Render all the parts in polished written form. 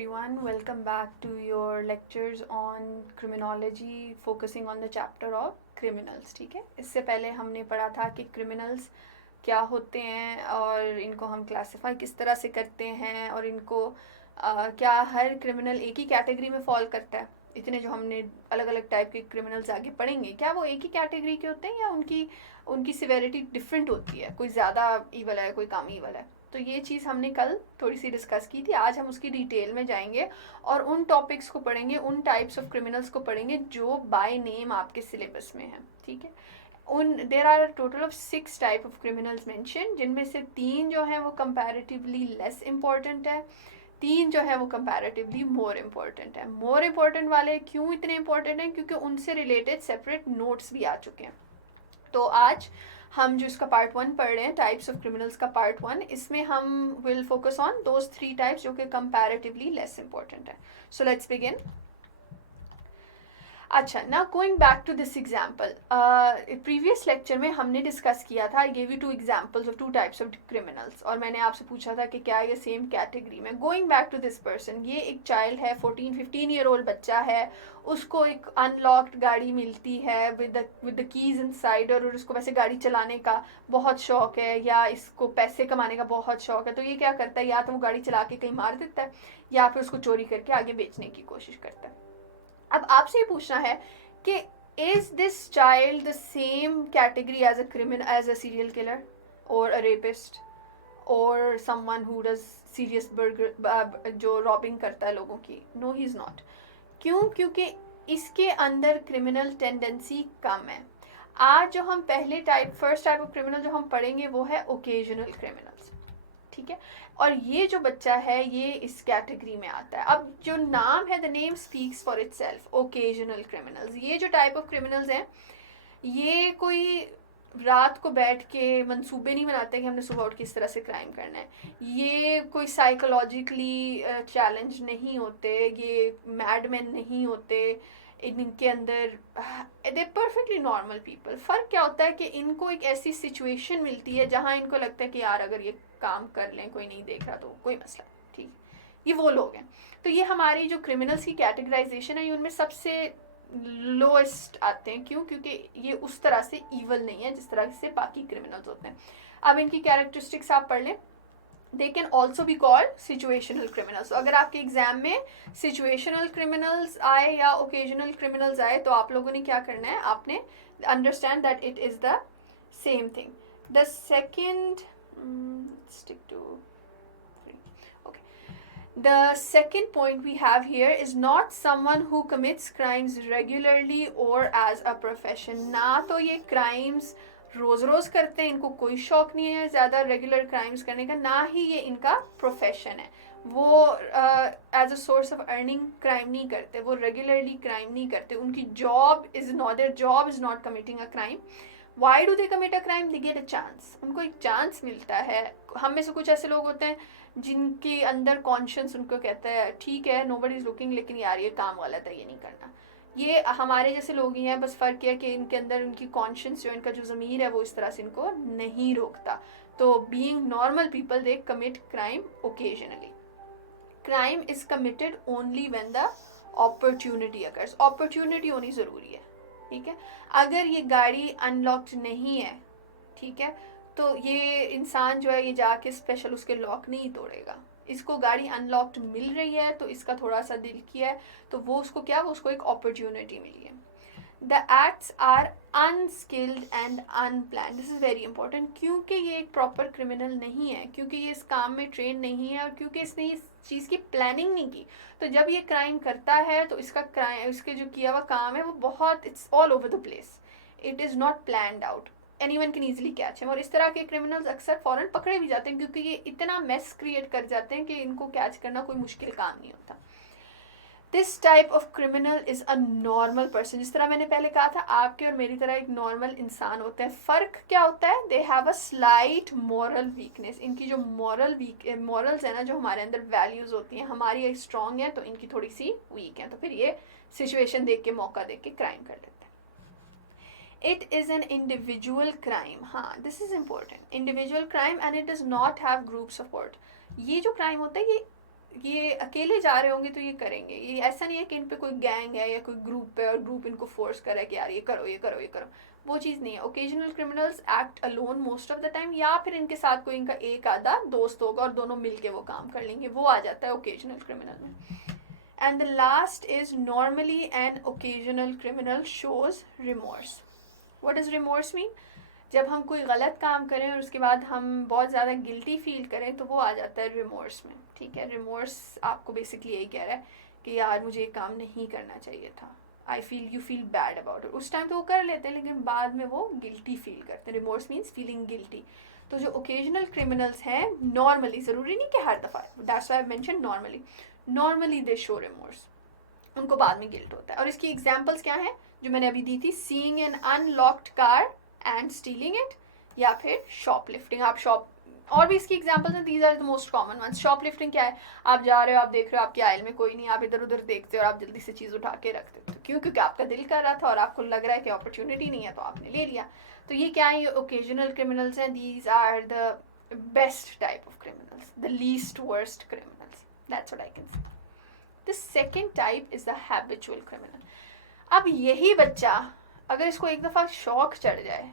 everyone. Welcome back to your lectures on criminology focusing on the chapter of criminals. ठीक है, इससे पहले हमने पढ़ा था कि criminals क्या होते हैं और इनको हम क्लासिफाई किस तरह से करते हैं और इनको क्या हर क्रिमिनल एक ही कैटेगरी में फॉल करता है। इतने जो हमने अलग अलग टाइप के क्रिमिनल्स आगे पढ़ेंगे, क्या वो एक ही कैटेगरी के होते हैं या उनकी उनकी सिवेरिटी डिफरेंट होती है, कोई ज़्यादा ईवल है कोई कम ईवल है। तो ये चीज़ हमने कल थोड़ी सी डिस्कस की थी। आज हम उसकी डिटेल में जाएंगे और उन टॉपिक्स को पढ़ेंगे, उन टाइप्स ऑफ क्रिमिनल्स को पढ़ेंगे जो बाय नेम आपके सिलेबस में हैं। ठीक है, उन there are total of 6 type of criminals mention, जिनमें से 3 जो हैं वो कंपैरेटिवली लेस इम्पॉर्टेंट है, 3 जो है वो कंपैरेटिवली मोर इम्पॉर्टेंट है। मोर इम्पॉर्टेंट वाले क्यों इतने इम्पॉर्टेंट हैं? क्योंकि उनसे रिलेटेड सेपरेट नोट्स भी आ चुके हैं। तो आज हम जो इसका पार्ट 1 पढ़ रहे हैं, टाइप्स ऑफ क्रिमिनल्स का पार्ट 1, इसमें हम will focus on those 3 types जो कि कंपैरेटिवली लेस इंपॉर्टेंट है। So let's begin. अच्छा, ना going back to this example, previous lecture में हमने डिस्कस किया था, I give you 2 examples of 2 types of criminals और मैंने आपसे पूछा था कि क्या ये सेम कैटेगरी में। Going back to this person, ये एक चाइल्ड है, 14-15 ईयर ओल्ड बच्चा है, उसको एक अनलॉक्ड गाड़ी मिलती है विद द कीज इनसाइड, और उसको वैसे गाड़ी चलाने का बहुत शौक है या इसको पैसे कमाने का बहुत शौक है। तो ये क्या करता है, या तो वो गाड़ी चला के कहीं मार देता है या फिर उसको चोरी करके आगे बेचने की कोशिश करता है। अब आपसे ये पूछना है कि is this child the same category as a criminal, as a serial killer और अ रेपिस्ट और someone who does serious burglar, जो रॉबिंग करता है लोगों की? No, he is not. क्यों? क्योंकि इसके अंदर क्रिमिनल टेंडेंसी कम है। आज जो हम पहले फर्स्ट टाइप ऑफ क्रिमिनल जो हम पढ़ेंगे वो है ओकेजनल क्रिमिनल्स। ठीक है, और ये जो बच्चा है ये इस कैटेगरी में आता है। अब जो नाम है, the name speaks for itself, occasional criminals. ये जो टाइप ऑफ क्रिमिनल्स हैं, ये कोई रात को बैठ के मंसूबे नहीं बनाते कि हमने सुबह उठ के इस तरह से क्राइम करना है। ये कोई साइकोलॉजिकली चैलेंज नहीं होते, ये मैडमैन नहीं होते, इनके अंदर दे परफेक्टली नॉर्मल पीपल। फ़र्क क्या होता है कि इनको एक ऐसी सिचुएशन मिलती है जहाँ इनको लगता है कि यार अगर ये काम कर लें, कोई नहीं देख रहा तो कोई मसला, ठीक। ये वो लोग हैं। तो ये हमारी जो क्रिमिनल्स की कैटेगराइजेशन है, ये उनमें सबसे लोएस्ट आते हैं। क्यों? क्योंकि ये उस तरह से ईवल नहीं है जिस तरह से बाकी क्रिमिनल्स होते हैं। अब इनकी कैरेक्टरिस्टिक्स आप पढ़ लें। They can also be called situational criminals. अगर आपके एग्जाम में सिचुएशनल क्रिमिनल्स आए या ओकेजनल क्रिमिनल्स आए तो आप लोगों ने क्या करना है, आपने understand that it is the same thing. The second, stick to 3. Okay. The second point we have here is not someone who commits crimes regularly or as a profession. ना तो ये crimes रोज रोज करते हैं, इनको कोई शौक नहीं है ज़्यादा रेगुलर क्राइम्स करने का, ना ही ये इनका प्रोफेशन है। वो as a source of earning crime नहीं करते, वो रेगुलरली क्राइम नहीं करते। उनकी job is not, their job is not committing a crime. Why do they commit a crime? They get a chance, उनको एक चांस मिलता है। हम में से कुछ ऐसे लोग होते हैं जिनके अंदर कॉन्शियस उनको कहता है ठीक है नोबडी इज लुकिंग, लेकिन यार ये काम गलत है, ये नहीं करना। ये हमारे जैसे लोग ही हैं, बस फ़र्क है कि इनके अंदर उनकी कॉन्शियस, जो इनका जो ज़मीर है, वो इस तरह से इनको नहीं रोकता। तो being normal people they commit crime occasionally. Crime is committed only when the opportunity occurs. Opportunity होनी ज़रूरी है, ठीक है। अगर ये गाड़ी अनलॉक्ड नहीं है, ठीक है, तो ये इंसान जो है ये जाके स्पेशल उसके लॉक नहीं तोड़ेगा। इसको गाड़ी अनलॉक्ड मिल रही है तो इसका थोड़ा सा दिल किया है, तो वो उसको क्या, वो उसको एक अपॉर्चुनिटी मिली है। The acts are unskilled and unplanned. This is very important, क्योंकि ये एक प्रॉपर क्रिमिनल नहीं है, क्योंकि ये इस काम में ट्रेन नहीं है और क्योंकि इसने इस चीज़ की प्लानिंग नहीं की। तो जब ये क्राइम करता है तो इसका क्राइम, इसके जो किया हुआ काम है वो बहुत, it's all over the place, it is not planned out, anyone can easily catch him. और इस तरह के क्रिमिनल्स अक्सर फ़ौरन पकड़े भी जाते हैं क्योंकि ये इतना मेस क्रिएट कर जाते हैं कि इनको कैच करना कोई मुश्किल काम नहीं होता। This type of criminal is a normal person. जिस तरह मैंने पहले कहा था, आपके और मेरी तरह एक नॉर्मल इंसान होते हैं। फ़र्क क्या होता है? They have a slight moral weakness. इनकी जो मॉरल्स है ना, जो हमारे अंदर वैल्यूज़ होती हैं, हमारी स्ट्रॉन्ग है तो इनकी थोड़ी सी वीक है, तो फिर ये सिचुएशन देख के, मौका देख के क्राइम कर लेते हैं। It is an individual crime. हाँ, this is important, individual crime and it does not have group support. ये जो क्राइम होता है ये ये अकेले जा रहे होंगे तो ये करेंगे, ये ऐसा नहीं है कि इन पे कोई गैंग है या कोई ग्रुप है और ग्रुप इनको फोर्स करे कि यार ये करो ये करो ये करो, वो चीज़ नहीं है। Occasional criminals act alone most of the time, या फिर इनके साथ कोई इनका एक आधा दोस्त होगा और दोनों मिलके वो काम कर लेंगे, वो आ जाता है ओकेजनल क्रिमिनल में। And the last is normally an occasional criminal shows remorse. What does remorse mean? जब हम कोई गलत काम करें और उसके बाद हम बहुत ज़्यादा गिल्टी फील करें तो वो आ जाता है रिमोर्स में, ठीक है। रिमोर्स आपको बेसिकली यही कह रहा है कि यार मुझे ये काम नहीं करना चाहिए था, I feel, you feel bad about it. उस टाइम तो वो कर लेते हैं लेकिन बाद में वो गिल्टी फील करते हैं। Remorse means feeling guilty. तो जो ओकेजनल क्रिमिनल्स हैं नॉर्मली, ज़रूरी नहीं कि हर दफ़ा, that's why I mention normally they show remorse, उनको बाद में गिल्ट होता है। और इसकी एग्जाम्पल्स क्या हैं जो मैंने अभी दी थी? Seeing an unlocked car and stealing it, या फिर शॉपलिफ्टिंग। आप शॉप, और भी इसकी एग्जाम्पल्स हैं, these are the most common ones. Shoplifting क्या है? आप जा रहे हो, आप देख रहे हो आपके आयल में कोई नहीं, आप इधर उधर देखते हो और आप जल्दी से चीज़ उठा के रख देते हो, क्यों? क्योंकि आपका दिल कर रहा था और आपको लग रहा है कि अपॉर्चुनिटी नहीं है तो आपने ले लिया। तो ये क्या है? ये ओकेजनल क्रिमिनल्स हैं। These are the best type of criminals, the least worst criminals, that's what I can say. The second type is the habitual criminal. अब यही बच्चा अगर इसको एक दफ़ा शौक चढ़ जाए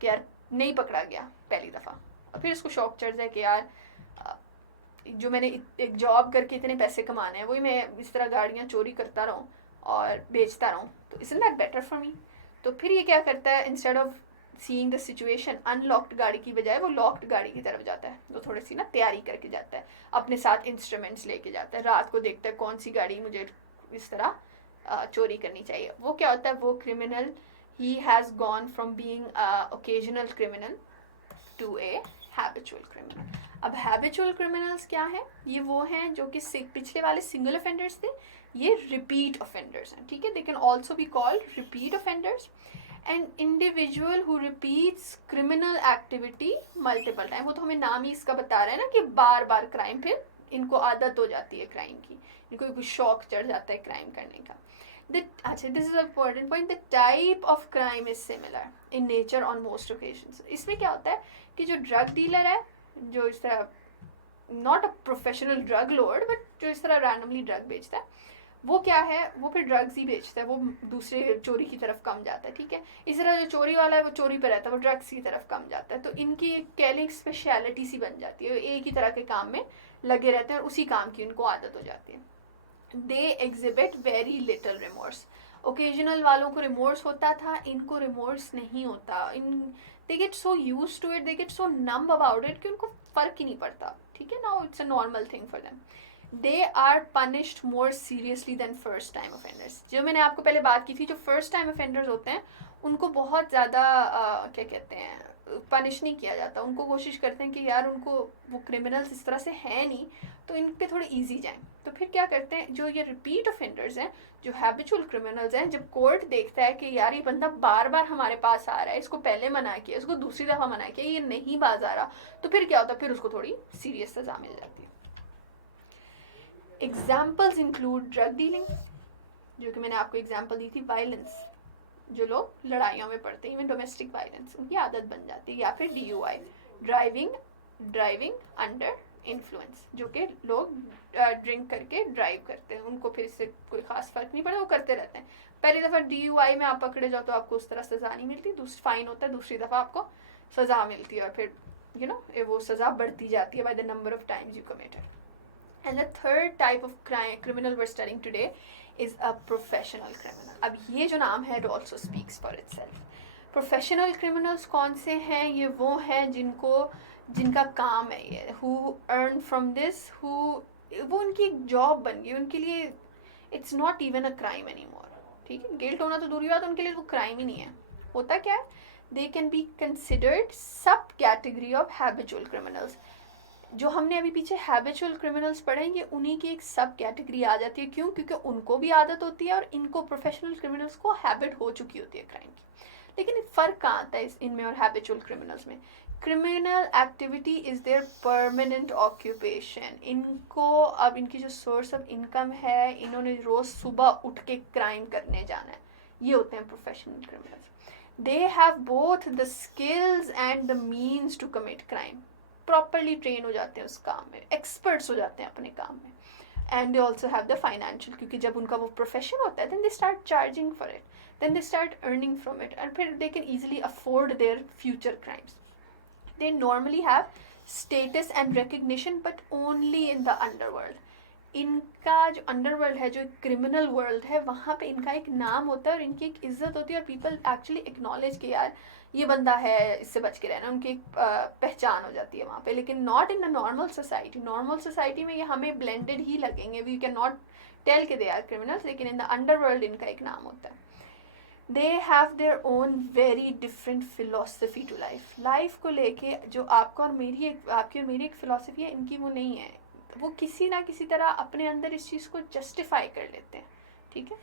कि यार नहीं पकड़ा गया पहली दफ़ा, और फिर इसको शौक चढ़ जाए कि यार जो मैंने एक जॉब करके इतने पैसे कमाने हैं वही मैं इस तरह गाड़ियाँ चोरी करता रहूँ और बेचता रहूँ, तो इसन't दैट बेटर फॉर मी? तो फिर ये क्या करता है, instead of seeing the situation unlocked गाड़ी की बजाय वो लॉक्ड गाड़ी की तरफ जाता है। वो थोड़ी सी ना तैयारी करके जाता है, अपने साथ इंस्ट्रूमेंट्स लेके जाता है, रात को देखता है कौन सी गाड़ी मुझे इस तरह चोरी करनी चाहिए। वो क्या होता है? वो criminal, he has gone from being a occasional criminal to a habitual criminal. अब habitual criminals क्या है? ये वो हैं जो कि पिछले वाले single offenders थे, ये repeat offenders हैं, ठीक है। They can also be called repeat offenders. An individual who repeats criminal activity multiple time, वो तो हमें नाम ही इसका बता रहा है ना कि बार बार क्राइम, फिर इनको आदत हो जाती है क्राइम की, इनको कुछ शौक चढ़ जाता है क्राइम करने का। अच्छा, this is important point, the type of crime is similar in nature on most occasions. इसमें क्या होता है कि जो ड्रग डीलर है, जो इस तरह not a professional drug Lord but जो इस तरह रैंडमली ड्रग बेचता है, वो क्या है, वो फिर ड्रग्स ही बेचता है, वो दूसरे चोरी की तरफ कम जाता है, ठीक है। इस तरह जो चोरी वाला है वो चोरी पे रहता है, वो ड्रग्स की तरफ कम जाता है। तो इनकी कैलिंग स्पेशलिटी सी बन जाती है, एक ही तरह के काम में लगे रहते हैं और उसी काम की उनको आदत हो जाती है। They exhibit very little remorse. Occasional वालों को रिमोर्स होता था, इनको रिमोर्स नहीं होता। इन they get so use to it, they get so numb about it कि उनको फर्क ही नहीं पड़ता, ठीक है। Now it's a normal thing for them. They are punished more seriously than first time offenders. जो मैंने आपको पहले बात की थी, जो फर्स्ट टाइम ऑफेंडर्स होते हैं उनको बहुत ज़्यादा क्या कहते हैं, पनिश नहीं किया जाता। उनको कोशिश करते हैं कि यार उनको वो क्रिमिनल्स इस तरह से है नहीं तो इन पे थोड़े ईजी जाएं। तो फिर क्या करते हैं, जो ये रिपीट ऑफेंडर्स हैं, जो हैबिचुअल क्रिमिनल्स हैं, जब कोर्ट देखता है कि यार ये बंदा बार बार हमारे पास आ रहा है, इसको पहले मना किया, इसको दूसरी दफ़ा मना किया, ये नहीं बाज आ रहा, तो फिर क्या होता है, फिर उसको थोड़ी सीरियस सज़ा मिल जाती है। एग्जाम्पल्स इंक्लूड ड्रग डीलिंग, जो कि मैंने आपको एग्जाम्पल दी थी, वायलेंस, जो लोग लड़ाइयों में पड़ते हैं, इवन डोमेस्टिक वायलेंस उनकी आदत बन जाती है, या फिर DUI, ड्राइविंग अंडर इन्फ्लुएंस, जो कि लोग ड्रिंक करके ड्राइव करते हैं, उनको फिर इससे कोई खास फर्क नहीं पड़ता, वो करते रहते हैं। पहली दफ़ा DUI में आप पकड़े जाओ तो आपको उस तरह सज़ा नहीं मिलती, फाइन होता है, दूसरी दफ़ा आपको सज़ा मिलती है और फिर वो सज़ा बढ़ती जाती है by the number of times you committed. And the third type of criminal we're studying today is a professional criminal. अब ये जो नाम है it also speaks for itself. Professional criminals कौन से हैं? ये वो हैं जिनका काम है ये, who earn from this, वो उनकी एक जॉब बन गई, उनके लिए it's not even a crime anymore, ठीक है। गिल्ट होना तो दूर ही बात, उनके लिए वो क्राइम ही नहीं है। होता क्या है, they can be considered सब category of habitual criminals। जो हमने अभी पीछे हैबिचुअल क्रिमिनल्स पढ़े, ये उन्हीं की एक सब कैटेगरी आ जाती है। क्यों? क्योंकि उनको भी आदत होती है और इनको प्रोफेशनल क्रिमिनल्स को हैबिट हो चुकी होती है क्राइम की। लेकिन फ़र्क कहाँ आता है इनमें और हैबिचुअल क्रिमिनल्स में? Criminal activity is there permanent occupation. इनको अब इनकी जो सोर्स ऑफ इनकम है, इन्होंने रोज़ सुबह उठ के क्राइम करने जाना है, ये होते हैं professional criminals. They have both the skills and the means to commit crime, properly train हो जाते हैं उस काम में, एक्सपर्ट्स हो जाते हैं अपने काम में। And they also have the financial, क्योंकि जब उनका वो प्रोफेशन होता है then they start charging for it, then they start earning from it, and फिर they can easily afford their future crimes. They normally have status and recognition but only in the underworld. इनका जो underworld है, जो criminal world है, वहाँ पे इनका एक नाम होता है और इनकी एक इज्जत होती है और पीपल एक्चुअली एक्नॉलेज कि यार ये बंदा है, इससे बच के रहना, उनकी एक पहचान हो जाती है वहाँ पे. लेकिन not in the normal society. Normal society में ये हमें ब्लेंडेड ही लगेंगे, वी कैन नॉट टेल के दे आर क्रिमिनल्स, लेकिन इन द अंडरवर्ल्ड इनका एक नाम होता है. They have their own very different philosophy to life. Life को लेके जो आपका और मेरी एक, आपकी और मेरी एक फिलोसफी है, इनकी वो नहीं है. वो किसी ना किसी तरह अपने अंदर इस चीज़ को जस्टिफाई कर लेते हैं. ठीक है.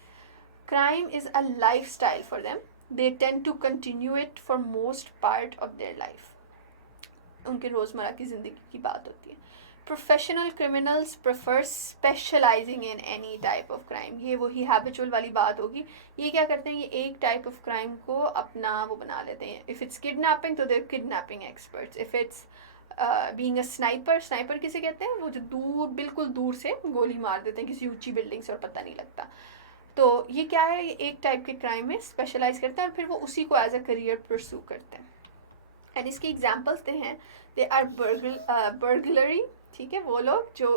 Crime is a life style for them. They tend to continue it for most part of their life. उनके रोज़मर्रा की ज़िंदगी की बात होती है. Professional criminals prefer specializing in any type of crime. ये वही हैबिचुअल वाली बात होगी. ये क्या करते हैं, ये एक टाइप ऑफ क्राइम को अपना वो बना लेते हैं. इफ़ इट्स किडनैपिंग तो their kidnapping experts. If it's being a sniper, sniper किसे कहते हैं, वो जो दूर, बिल्कुल दूर से गोली मार देते हैं किसी ऊंची बिल्डिंग से और पता नहीं लगता. तो ये क्या है, ये एक टाइप के क्राइम में स्पेशलाइज करते हैं और फिर वो उसी को एज अ करियर परस्यू करते हैं. एंड इसके एग्जाम्पल्स दे हैं. They are burglary. ठीक है. वो लोग जो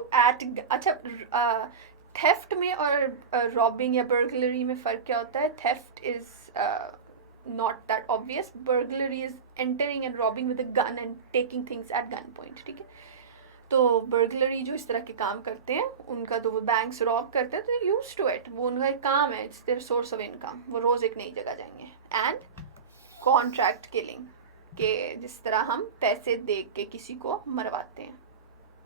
अच्छा थेफ्ट में और रॉबिंग या बर्गलरी में फ़र्क क्या होता है. Theft is not that obvious. Burglary is entering and robbing with a gun and taking things at gun point. ठीक है. तो burglary जो इस तरह के काम करते हैं, उनका तो वो बैंक्स रॉब करते हैं, तो यूज टू इट, वो उनका एक काम है, it's their source of income. वो रोज़ एक नई जगह जाएंगे. एंड कॉन्ट्रैक्ट किलिंग, के जिस तरह हम पैसे दे के किसी को मरवाते हैं,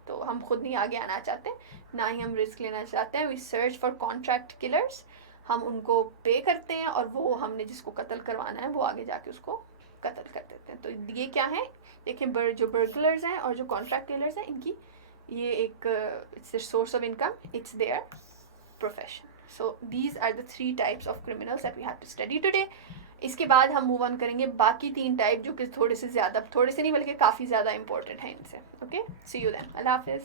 तो हम खुद नहीं आगे आना चाहते, ना ही हम रिस्क लेना चाहते हैं. We search for contract killers. हम उनको पे करते हैं और वो हमने जिसको कत्ल करवाना है वो आगे जाके उसको कत्ल कर देते हैं. तो ये क्या है, देखिए जो बर्गलर्स हैं और जो कॉन्ट्रैक्ट किलर्स हैं, इनकी ये एक it's their source of income, it's their profession. So these are the 3 types of criminals that we have to study today. इसके बाद हम मूव ऑन करेंगे बाकी 3 टाइप जो कि थोड़े से नहीं बल्कि काफ़ी ज़्यादा इंपॉर्टेंट है इनसे. Okay, see you then. अल्लाह हाफिज़.